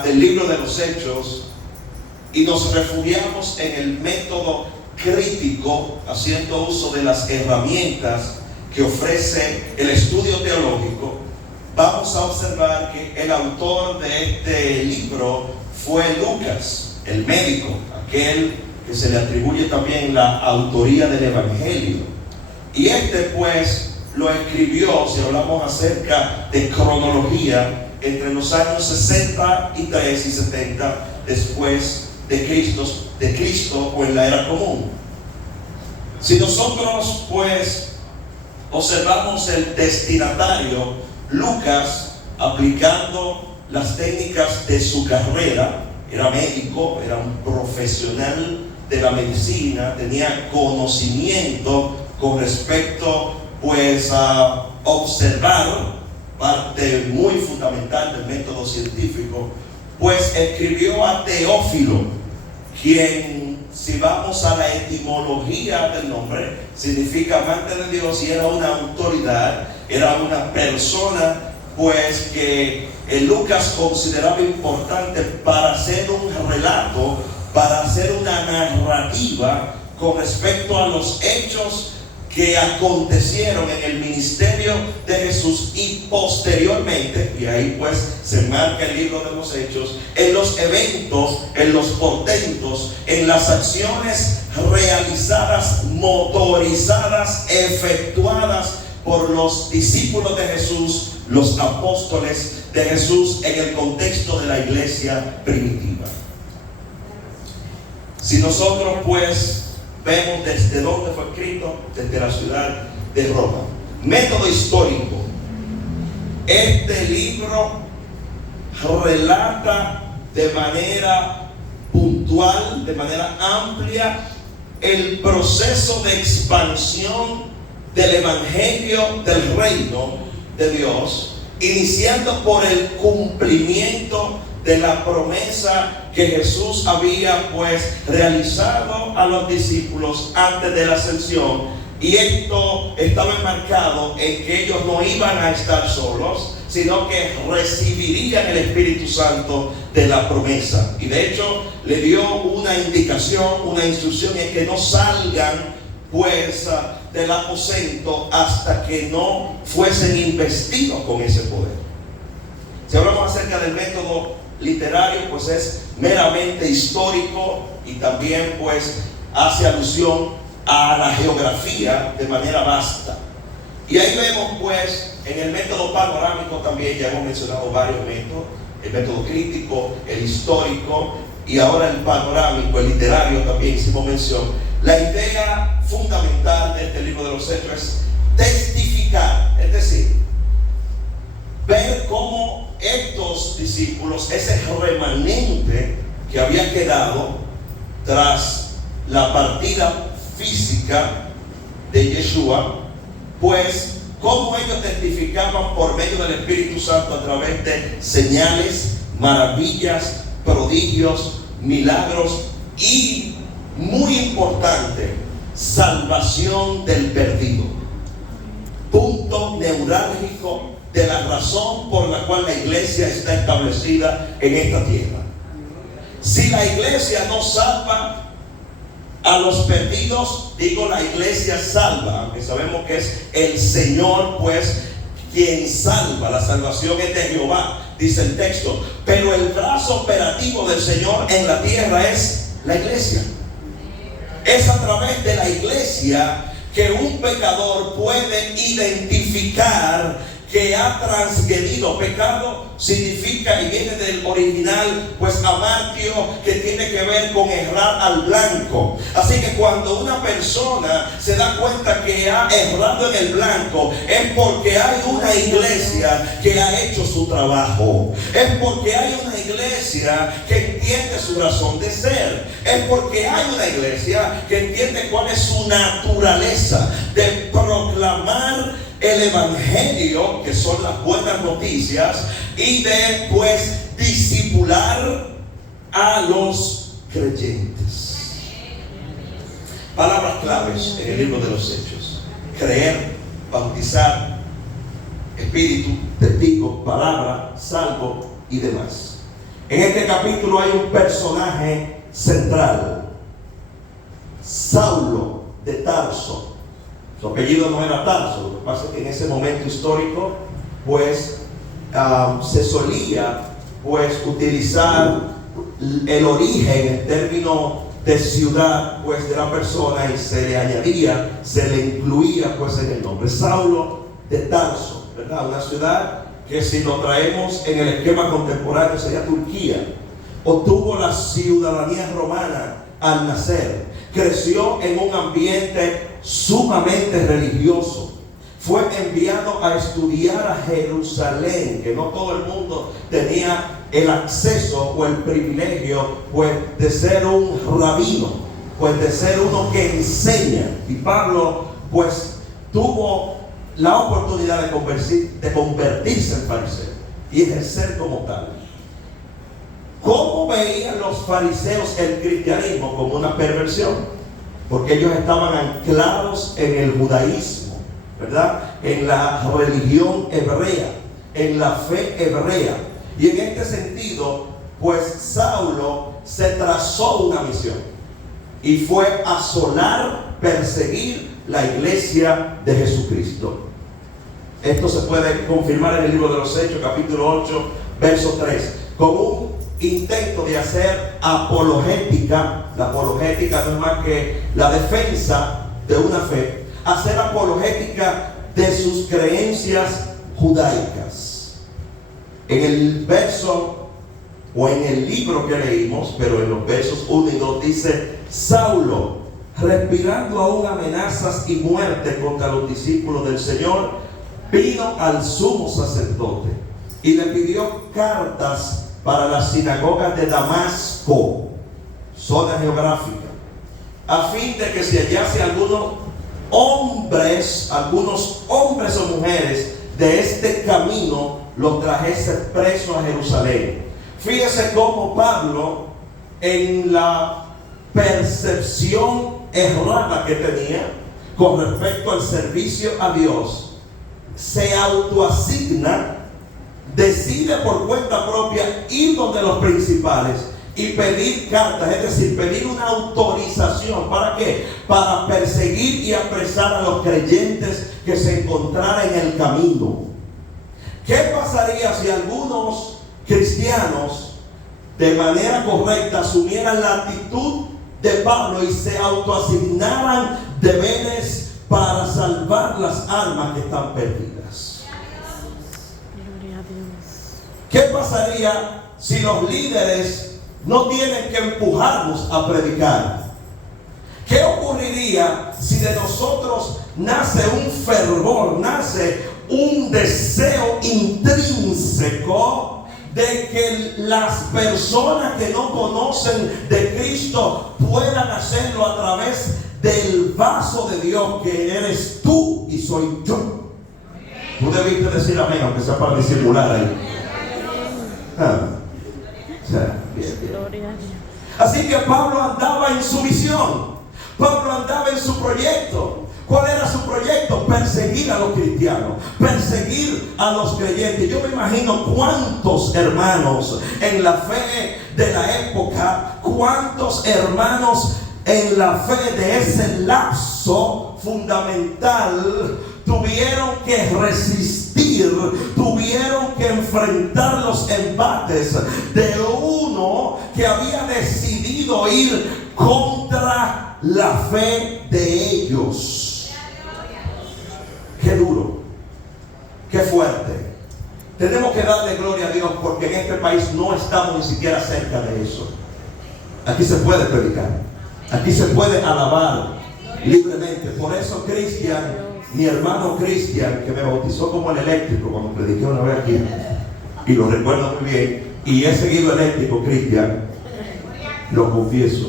del libro de los Hechos y nos refugiamos en el método crítico, haciendo uso de las herramientas que ofrece el estudio teológico, vamos a observar que el autor de este libro fue Lucas, el médico, aquel que se le atribuye también la autoría del Evangelio. Y pues lo escribió, si hablamos acerca de cronología, entre los años 63 y 70 después de Cristo o en la era común. Si nosotros pues observamos el destinatario, Lucas, aplicando las técnicas de su carrera, era médico, era un profesional de la medicina, tenía conocimiento con respecto pues a observar, parte muy fundamental del método científico, pues escribió a Teófilo, quien, si vamos a la etimología del nombre, significa amante de Dios, y era una autoridad, era una persona pues que Lucas consideraba importante para hacer un relato, para hacer una narrativa con respecto a los hechos que acontecieron en el ministerio de Jesús y posteriormente, y ahí pues se marca el libro de los Hechos, en los eventos, en los portentos, en las acciones realizadas, motorizadas, efectuadas por los discípulos de Jesús, los apóstoles de Jesús, en el contexto de la iglesia primitiva. Si nosotros pues vemos desde dónde fue escrito, desde la ciudad de Roma. Método histórico. Este libro relata de manera puntual, de manera amplia, el proceso de expansión del evangelio del reino de Dios, iniciando por el cumplimiento de la promesa que Jesús había pues realizado a los discípulos antes de la ascensión. Y esto estaba enmarcado en que ellos no iban a estar solos, sino que recibirían el Espíritu Santo de la promesa. Y de hecho le dio una indicación, una instrucción, en que no salgan pues del aposento hasta que no fuesen investidos con ese poder. Si hablamos acerca del método literario, pues es meramente histórico y también pues hace alusión a la geografía de manera vasta. Y ahí vemos pues en el método panorámico también, ya hemos mencionado varios métodos, el método crítico, el histórico y ahora el panorámico, el literario también hicimos mención. La idea fundamental de este libro de los Hechos es testificar, es decir, ver cómo estos discípulos, ese remanente que había quedado tras la partida física de Yeshua, pues cómo ellos testificaban por medio del Espíritu Santo a través de señales, maravillas, prodigios, milagros y, muy importante, salvación del perdido. Punto neurálgico de la razón por la cual la iglesia está establecida en esta tierra. Si la iglesia no salva a los perdidos, digo, la iglesia salva, aunque sabemos que es el Señor pues quien salva. La salvación es de Jehová, dice el texto, pero el brazo operativo del Señor en la tierra es la iglesia. Es a través de la iglesia que un pecador puede identificar que ha transgredido. Pecado significa, y viene del original, pues amartio, que tiene que ver con errar al blanco. Así que cuando una persona se da cuenta que ha errado en el blanco, es porque hay una iglesia que ha hecho su trabajo. Es porque hay una iglesia que entiende su razón de ser. Es porque hay una iglesia que entiende cuál es su naturaleza de proclamar el evangelio, que son las buenas noticias, y de pues discipular a los creyentes. Palabras claves en el libro de los Hechos: creer, bautizar, espíritu, testigo, palabra, salvo y demás. En este capítulo hay un personaje central, Saulo de Tarso. Su apellido no era Tarso, lo que pasa es que en ese momento histórico pues se solía pues utilizar el origen, el término de ciudad pues de la persona, y se le añadía, se le incluía pues en el nombre. Saulo de Tarso, ¿verdad? Una ciudad que, si lo traemos en el esquema contemporáneo, sería Turquía. Obtuvo la ciudadanía romana al nacer. Creció en un ambiente sumamente religioso. Fue enviado a estudiar a Jerusalén, que no todo el mundo tenía el acceso o el privilegio pues de ser un rabino, pues de ser uno que enseña. Y Pablo pues tuvo la oportunidad de convertirse en fariseo y ejercer como tal. ¿Cómo veían los fariseos el cristianismo? Como una perversión, porque ellos estaban anclados en el judaísmo, ¿verdad? En la religión hebrea, en la fe hebrea. Y en este sentido, pues Saulo se trazó una misión y fue asolar, perseguir la iglesia de Jesucristo. Esto se puede confirmar en el libro de los Hechos, capítulo 8, verso 3, con un intento de hacer apologética. La apologética no es más que la defensa de una fe, hacer apologética de sus creencias judaicas. En el verso, o en el libro que leímos, pero en los versos 1 y 2 dice: Saulo, respirando aún amenazas y muerte contra los discípulos del Señor, vino al sumo sacerdote y le pidió cartas para las sinagogas de Damasco, zona geográfica, a fin de que se hallase algunos hombres o mujeres de este camino, los trajese preso a Jerusalén. Fíjese cómo Pablo, en la percepción errada que tenía con respecto al servicio a Dios, se autoasigna, decide por cuenta propia ir donde los principales y pedir cartas, es decir, pedir una autorización. ¿Para qué? Para perseguir y apresar a los creyentes que se encontraran en el camino. ¿Qué pasaría si algunos cristianos de manera correcta asumieran la actitud de Pablo y se autoasignaran deberes para salvar las almas que están perdidas? ¿Qué pasaría si los líderes no tienen que empujarnos a predicar? ¿Qué ocurriría si de nosotros nace un fervor, nace un deseo intrínseco de que las personas que no conocen de Cristo puedan hacerlo a través del vaso de Dios que eres tú y soy yo? Tú debiste decir amén, aunque sea para disimular ahí. Así que Pablo andaba en su misión, Pablo andaba en su proyecto. ¿Cuál era su proyecto? Perseguir a los cristianos, perseguir a los creyentes. Yo me imagino cuántos hermanos en la fe de la época, cuántos hermanos en la fe de ese lapso fundamental tuvieron que resistir, tuvieron que enfrentar los embates de uno que había decidido ir contra la fe de ellos. Qué duro, qué fuerte. Tenemos que darle gloria a Dios, porque en este país no estamos ni siquiera cerca de eso. Aquí se puede predicar, aquí se puede alabar libremente. Por eso Cristian, mi hermano Cristian, que me bautizó como el eléctrico cuando prediqué una vez aquí, y lo recuerdo muy bien, y he seguido eléctrico, Cristian, lo confieso.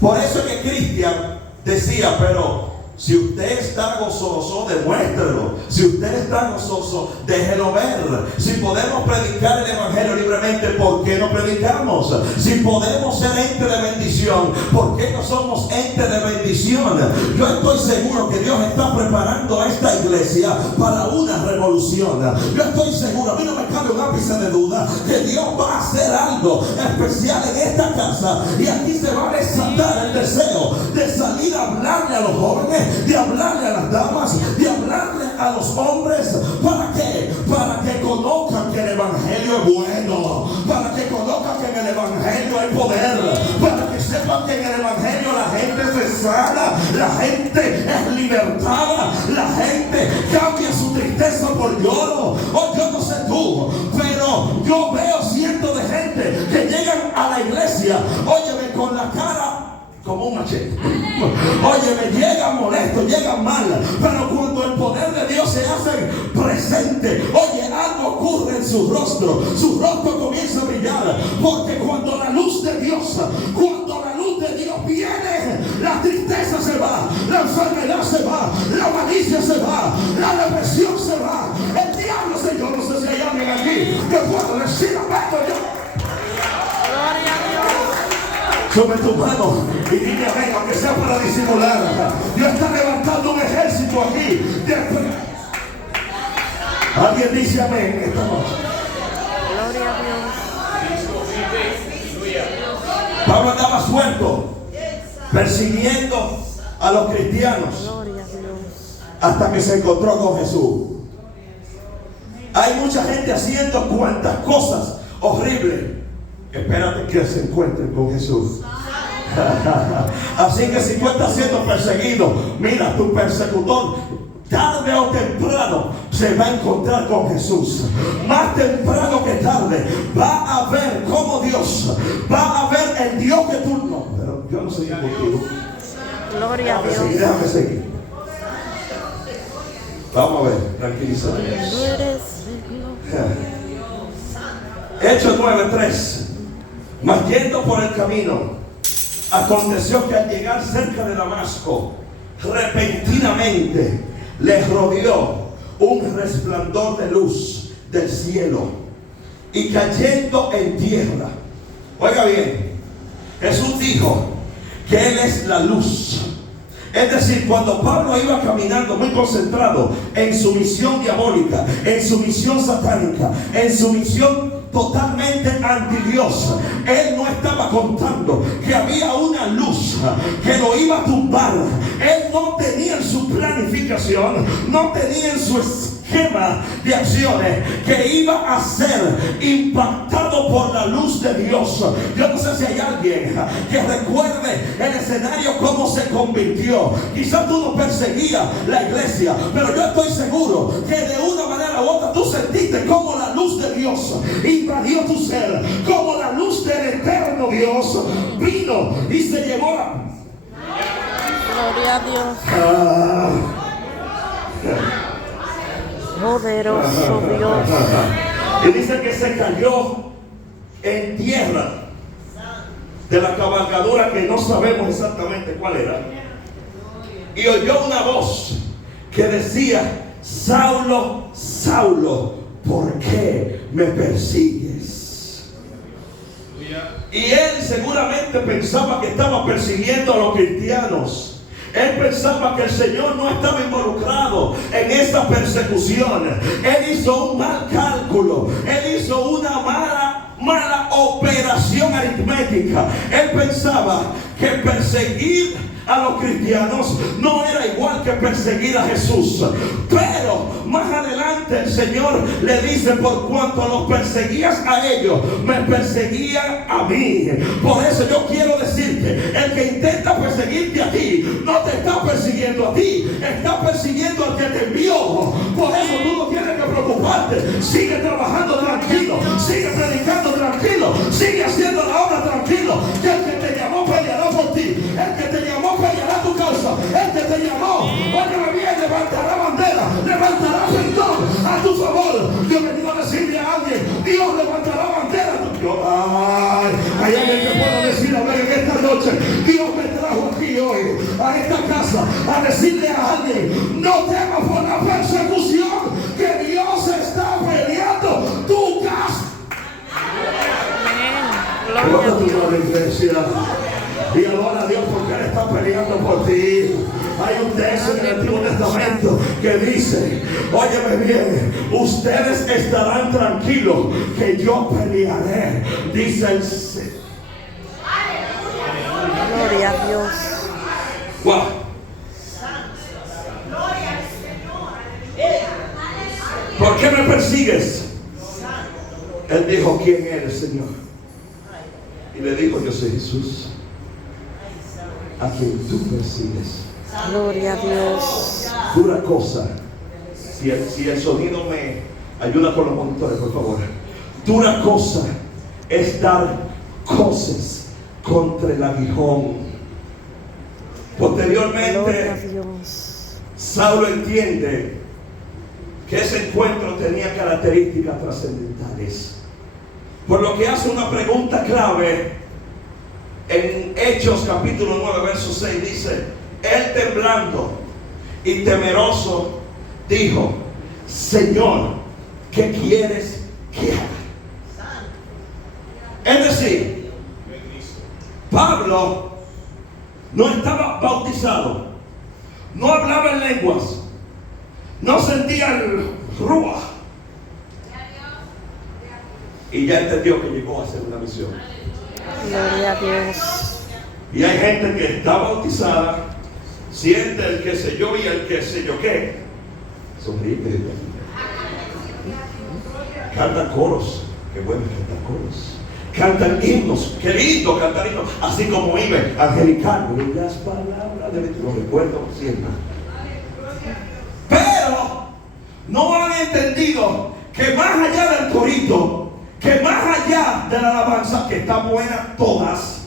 Por eso es que Cristian decía: pero si usted está gozoso, demuéstrelo. Si usted está gozoso, déjelo ver. Si podemos predicar el evangelio libremente, ¿por qué no predicamos? Si podemos ser ente de bendición, ¿por qué no somos ente de de bendición. Yo estoy seguro que Dios está preparando a esta iglesia para una revolución. Yo estoy seguro, a mí no me cabe un ápice de duda, que Dios va a hacer algo especial en esta casa. Y aquí se va a desatar el deseo de salir a hablarle a los jóvenes, de hablarle a las damas, de hablarle a los hombres. ¿Para qué? Para que conozcan que el evangelio es bueno, para que conozcan que en el evangelio hay poder, para que sepan que en el evangelio la gente se sana, la gente es libertada, la gente cambia su tristeza por lloro. O yo no sé tú, pero yo veo cientos de gente que llegan a la iglesia, óyeme, con la cara como un machete. Oye, llegan molestos, llegan mal, pero cuando el poder de Dios se hace presente, oye, algo ocurre en su rostro comienza a brillar, porque cuando la luz de Dios viene, la tristeza se va, la enfermedad se va, la malicia se va, la depresión se va, el diablo se... Yo no sé si hay alguien aquí que pueda decir amén. Gloria a Dios. Sobre tu mano y dile amén, aunque sea para disimular. Dios está levantando un ejército aquí. Alguien dice amén esta noche. Gloria a Dios. Pablo andaba suelto, persiguiendo a los cristianos, Gloria a Dios. hasta que se encontró con Jesús. Hay mucha gente haciendo cuantas cosas horribles. Espérate que se encuentren con Jesús. Así que si tú estás siendo perseguido, mira, tu persecutor tarde o temprano se va a encontrar con Jesús. Más temprano que tarde va a ver cómo Dios va a ver el Dios que tú no. Pero yo no sé contigo. Gloria a Dios. Déjame seguir. Vamos a ver, tranquilízate. Tú eres Hechos 9:3. Mas yendo por el camino, aconteció que al llegar cerca de Damasco, repentinamente les rodeó un resplandor de luz del cielo, y cayendo en tierra, oiga bien, Jesús dijo que Él es la luz. Es decir, cuando Pablo iba caminando muy concentrado en su misión diabólica, en su misión satánica, en su misión totalmente anti Dios, él no estaba contando que había una luz que lo iba a tumbar. Él no tenía en su planificación, no tenía en su esquema de acciones que iba a ser impactado por la luz de Dios. Yo no sé si hay alguien que recuerde el escenario cómo se convirtió. Quizás tú no perseguías la iglesia, pero yo estoy seguro que de una manera u otra tú sentiste como la luz de Dios invadió tu ser, como la luz del eterno Dios vino y se llevó la... Gloria a Dios. Poderoso Dios. Y dice que se cayó en tierra de la cabalgadura que no sabemos exactamente cuál era, y oyó una voz que decía: Saulo, Saulo, ¿por qué me persigues? Y él seguramente pensaba que estaba persiguiendo a los cristianos. Él pensaba que el Señor no estaba involucrado en esta persecución. Él hizo un mal cálculo. Él hizo una mala operación aritmética. Él pensaba que perseguir a los cristianos no era igual que perseguir a Jesús. Pero más adelante el Señor le dice: por cuanto los perseguías a ellos, me perseguían a mí. Por eso yo quiero decirte, el que intenta perseguirte a ti no te está persiguiendo a ti, está persiguiendo al que te envió. Por eso tú no tienes que preocuparte. Sigue trabajando tranquilo, sigue predicando tranquilo, sigue haciendo la obra tranquilo, que el que te llamó peleará por ti, el que te llamó peleará tu causa, el que te llamó, óyeme bien, levantará bandera, levantará pendón a tu favor. Yo vengo a decirle a alguien: Dios levantará bandera a tu favor. Hay alguien que pueda decir amén en esta noche. Dios me trajo aquí hoy a esta casa a decirle a alguien: no temas por la persecución, que Dios está peleando tu casa. Gloria a Dios. Y adora a Dios porque Él está peleando por ti. Hay un texto en el Antiguo Testamento que dice, óyeme bien, ustedes estarán tranquilos que yo pelearé, dice el Señor. Gloria a Dios. Wow. ¿Por qué me persigues? Él dijo, ¿quién eres, Señor? Y le dijo, yo soy Jesús, a quien tú persigues. Gloria a Dios. Dura cosa. Si el sonido me ayuda con los monitores, por favor. Dura cosa es dar coces contra el aguijón. Gloria a Posteriormente, Dios. Saulo entiende que ese encuentro tenía características trascendentales. Por lo que hace una pregunta clave en Hechos capítulo 9, verso 6, dice: él temblando y temeroso dijo: Señor, ¿qué quieres que haga? Es decir, Pablo no estaba bautizado, no hablaba en lenguas, no sentía el ruah, y ya entendió que llegó a hacer una misión. Gloria a Dios. Y hay gente que está bautizada, siente el qué sé yo y el qué sé yo qué, sonríe, cantan coros, qué bueno cantar coros, cantan himnos, qué lindo cantar himnos, así como Ibe, angelical, las palabras de Dios, lo recuerdo siempre. Pero no han entendido que más allá del corito, que más allá de la alabanza, que está buena todas,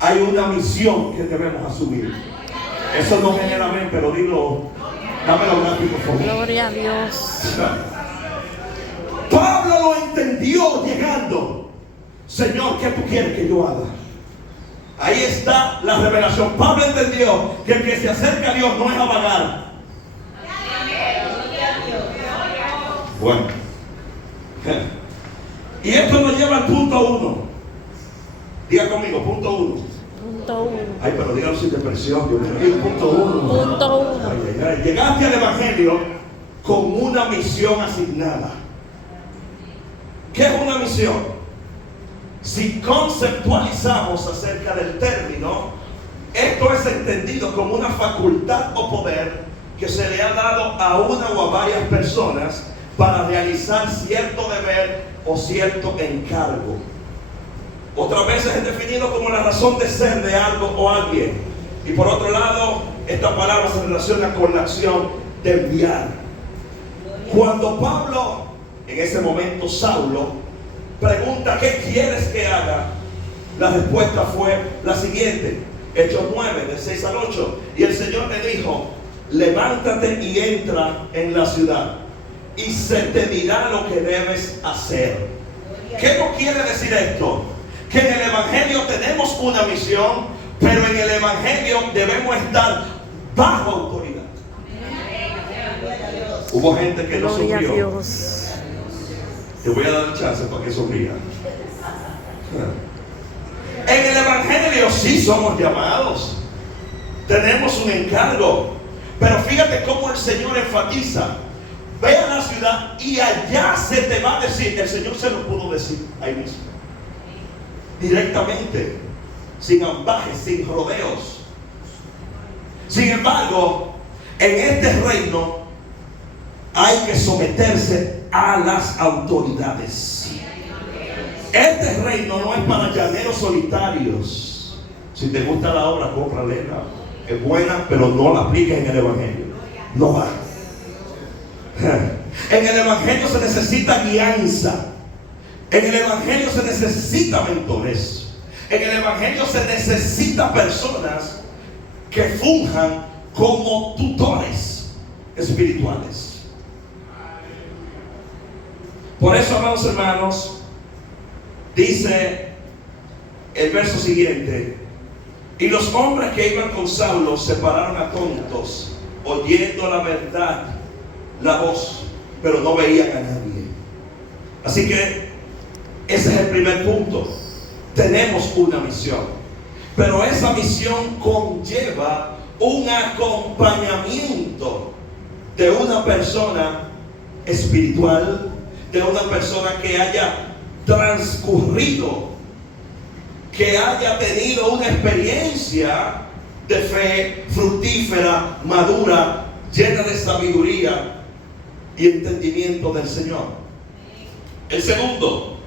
hay una misión que debemos asumir. Eso no genera amén, pero dilo, dámelo gratis, por favor. Gloria a Dios. Pablo lo entendió llegando. Señor, ¿qué tú quieres que yo haga? Ahí está la revelación. Pablo entendió que el que se acerca a Dios no es a vagar. Bueno. Y esto nos lleva al punto 1. Diga conmigo, punto 1. Punto 1. Ay, pero dígalo sin depresión. Yo le digo punto 1. Punto 1. Ay, ay, ay. Llegaste al Evangelio con una misión asignada. ¿Qué es una misión? Si conceptualizamos acerca del término, esto es entendido como una facultad o poder que se le ha dado a una o a varias personas para realizar cierto deber o cierto encargo. Otras veces es definido como la razón de ser de algo o alguien. Y por otro lado, esta palabra se relaciona con la acción de enviar. Cuando Pablo, en ese momento Saulo, pregunta: ¿qué quieres que haga? La respuesta fue la siguiente. Hechos 9, del 6 al 8. Y el Señor le dijo: levántate y entra en la ciudad, y se te dirá lo que debes hacer. ¿Qué no quiere decir esto? Que en el Evangelio tenemos una misión, pero en el Evangelio debemos estar bajo autoridad. Hubo gente que no Gloria a sonrió. Dios. Te voy a dar chance para que sonría. En el Evangelio sí somos llamados, tenemos un encargo, pero fíjate cómo el Señor enfatiza: ve a la ciudad y allá se te va a decir. El Señor se lo pudo decir ahí mismo, directamente, sin ambajes, sin rodeos. Sin embargo, en este reino hay que someterse a las autoridades. Este reino no es para llaneros solitarios. Si te gusta la obra, cómprala. Es buena, pero no la apliques en el Evangelio. No va. En el Evangelio se necesita guianza. En el Evangelio se necesita mentores. En el Evangelio se necesita personas que funjan como tutores espirituales. Por eso, amados hermanos, dice el verso siguiente: y los hombres que iban con Saulo se pararon atónitos, oyendo la verdad, la voz, pero no veían a nadie. Así que ese es el primer punto. Tenemos una misión. Pero esa misión conlleva un acompañamiento de una persona espiritual, de una persona que haya transcurrido, que haya tenido una experiencia de fe fructífera, madura, llena de sabiduría y entendimiento del Señor. El segundo,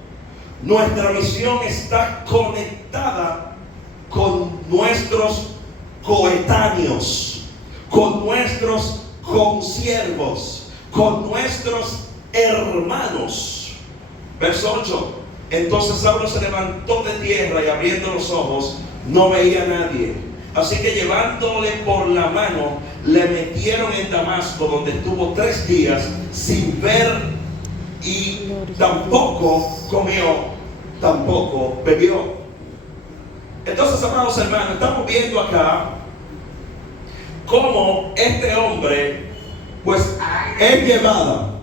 nuestra misión está conectada con nuestros coetáneos, con nuestros consiervos, con nuestros hermanos. Verso 8. Entonces Saulo se levantó de tierra y abriendo los ojos no veía a nadie. Así que llevándole por la mano le metieron en Damasco, donde estuvo 3 días sin ver y tampoco comió, tampoco bebió. Entonces, amados hermanos, estamos viendo acá cómo este hombre pues es llevado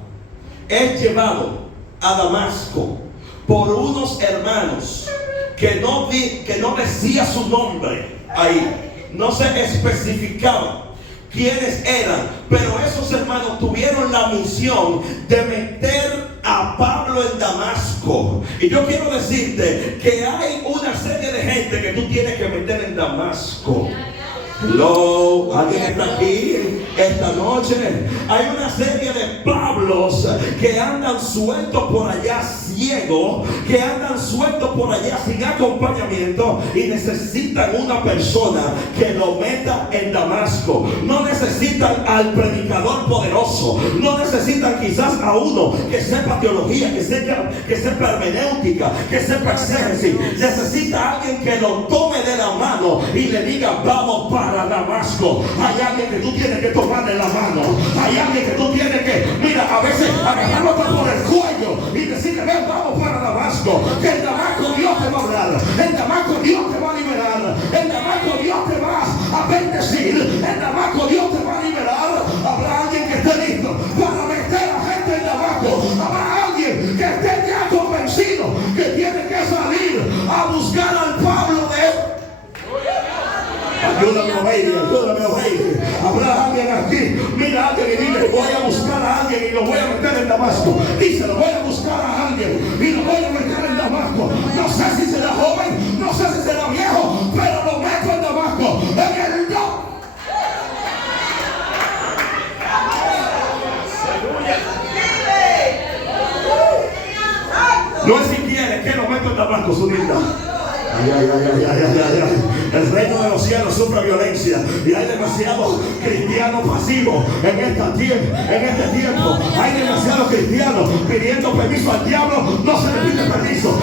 a Damasco por unos hermanos que no decía su nombre ahí, no se especificaba quiénes eran, pero esos hermanos tuvieron la misión de meter a Pablo en Damasco. Y yo quiero decirte que hay una serie de gente que tú tienes que meter en Damasco. Hello, ¿alguien está aquí esta noche? Hay una serie de Pablos que andan sueltos por allá ciegos, que andan sueltos por allá sin acompañamiento y necesitan una persona que lo meta en Damasco. No necesitan al predicador poderoso, no necesitan quizás a uno que sepa teología, que sepa hermenéutica, que sepa exégesis. Necesita a alguien que lo tome de la mano y le diga: vamos para Damasco. Hay alguien que tú tienes que tomarle la mano. Hay alguien que tú tienes que, mira, a veces agarrarlo por el cuello y decirle: ven, vamos para Damasco. Que en Damasco Dios te va a hablar. En Damasco Dios te va a liberar. En Damasco Dios te va a bendecir. En Damasco Dios te va a liberar. Habrá alguien que esté listo para meter a gente en Damasco. Habrá alguien que esté ya convencido que tiene que salir a buscar al Pablo de él. Ayúdame a oír. Habrá alguien aquí. Mira a alguien y dile: voy a buscar a alguien y lo voy a meter en Damasco. Dice: lo voy a buscar a alguien y lo voy a meter en Damasco. No sé si será joven, no sé si será viejo, pero lo meto en Damasco. En el nombre. No es si quiere que lo meto en Damasco, su linda. El reino de los cielos sufre violencia y hay demasiados cristianos pasivos en este tiempo. Hay demasiados cristianos pidiendo permiso al diablo. No se le pide permiso.